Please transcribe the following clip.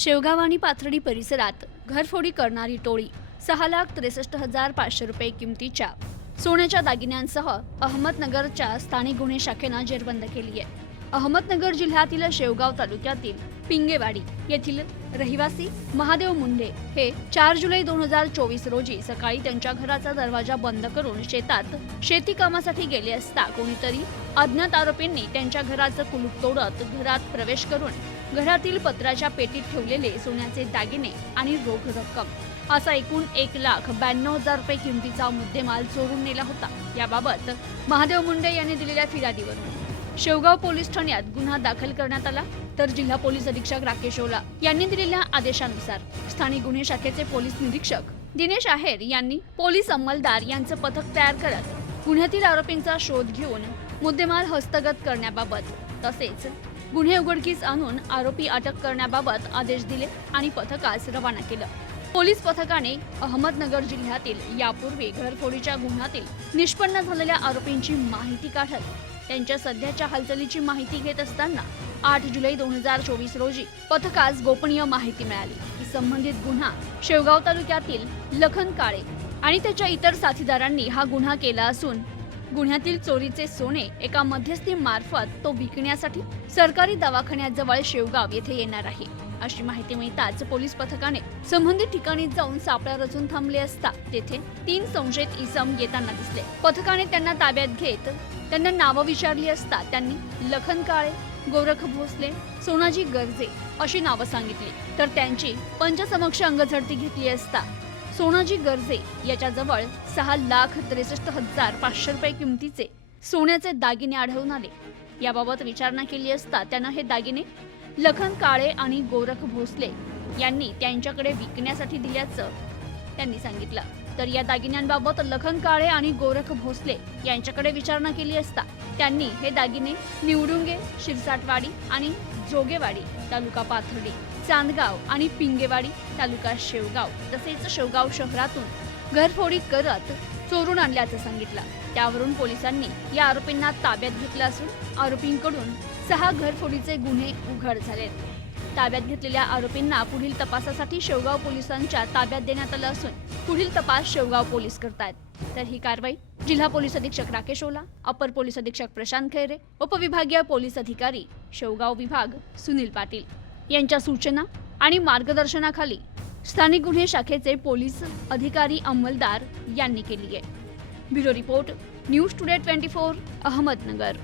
शेवगाव आणि पाथर्डी परिसरात घरफोडी करणारी टोळी सहा लाख त्रेसष्ट हजार पाचशे रुपये किमतीच्या सोन्याच्या दागिन्यांसह अहमदनगरच्या स्थानिक गुन्हे शाखेनं जेरबंद केली आहे. अहमदनगर जिल्ह्यातील शेवगाव तालुक्यातील पिंगेवाडी येथील रहिवासी महादेव मुंडे हे चार जुलै दोन हजार चोवीस रोजी सकाळी त्यांच्या घराचा दरवाजा बंद करून शेतात शेती कामासाठी गेले असता कोणीतरी अज्ञात आरोपींनी त्यांच्या घराचं कुलूप तोडत घरात प्रवेश करून घरातील पत्राच्या पेटीत ठेवलेले सोन्याचे दागिने आणि रोख रक्कम. असा एकूण एक लाख ब्याण्णव हजार रुपये किमतीचा मुद्देमाल चोरून नेला होता. याबाबत महादेव मुंडे यांनी दिलेल्या फिर्यादीवरून. शेवगाव पोलीस ठाण्यात गुन्हा दाखल करण्यात आला तर जिल्हा पोलीस अधीक्षक राकेश ओला यांनी दिलेल्या आदेशानुसार स्थानिक गुन्हे शाखेचे पोलीस निरीक्षक दिनेश आहेर यांनी पोलीस अंमलदार यांचं पथक तयार करत गुन्ह्यातील आरोपींचा शोध घेऊन मुद्देमाल हस्तगत करण्याबाबत तसेच गुन्हे उघडकीस आणून आरोपी अटक करण्याबाबत आदेश दिले आणि पथकास रवाना केलं. पोलीस पथकाने अहमदनगर जिल्ह्यातील यापूर्वी घरफोडीच्या गुन्ह्यातील निष्पन्न झालेल्या आरोपींची माहिती काढत त्यांच्या सध्याच्या हालचालीची माहिती घेत असताना आठ जुलै दोन हजार चोवीस रोजी पथकास गोपनीय माहिती मिळाली. की संबंधित गुन्हा शेवगाव तालुक्यातील लखन काळे आणि त्याच्या इतर साथीदारांनी हा गुन्हा केला असून गुन्ह्यातील चोरीचे सोने एका मध्यस्थी मार्फत तो विकण्यासाठी सरकारी दवाखान्याजवळ शेवगाव येथे येणार आहे. अशी माहिती मिळताच पोलीस पथकाने संबंधित ठिकाणी जाऊन सापळा रचून थांबले असता तेथे तीन संशयित इसम येताना दिसले. पथकाने त्यांना ताब्यात घेत त्यांना नावं विचारली असता त्यांनी लखन काळे गोरख भोसले सोनाजी गर्जे अशी नावं सांगितली. तर त्यांची पंचसमक्ष अंगझडती घेतली असता सोनाजी गर्जे याच्याजवळ सहा लाख त्रेसष्ट हजार पाचशे रुपये किमतीचे सोन्याचे दागिने आढळून आले. याबाबत विचारणा केली असता त्यांना हे दागिने लखन काळे आणि गोरख भोसले यांनी त्यांच्याकडे विकण्यासाठी दिल्याचं त्यांनी सांगितलं. तर या दागिन्यांबाबत लखन काळे आणि गोरख भोसले यांच्याकडे विचारणा केली असता त्यांनी हे दागिने निवडुंगे शिरसाटवाडी आणि जोगेवाडी तालुका पाथर्डी चांदगाव आणि पिंगेवाडी तालुका शेवगाव तसेच शेवगाव शहरातून घरफोडी करत चोरून आणल्याचं सांगितलं. त्यावरून पोलिसांनी या आरोपींना ताब्यात घेतलं असून आरोपींकडून सहा घरफोडीचे गुन्हे उघड झालेत. ताब्यात घेतलेल्या आरोपींना पुढील तपासासाठी शेवगाव पोलिसांच्या ताब्यात देण्यात आलं असून पुढील तपास शेवगाव पोलीस करतायत. तर ही कारवाई जिल्हा पोलीस अधीक्षक राकेश ओला अपर पोलीस अधीक्षक प्रशांत खैरे उपविभागीय पोलीस अधिकारी शेवगाव विभाग सुनील पाटील. यांच्या सूचना आणि मार्गदर्शनाखाली स्थानिक गुन्हे शाखेचे पोलीस अधिकारी अंमलदार यांनी केली आहे. Bureau report news today twenty four Ahmednagar.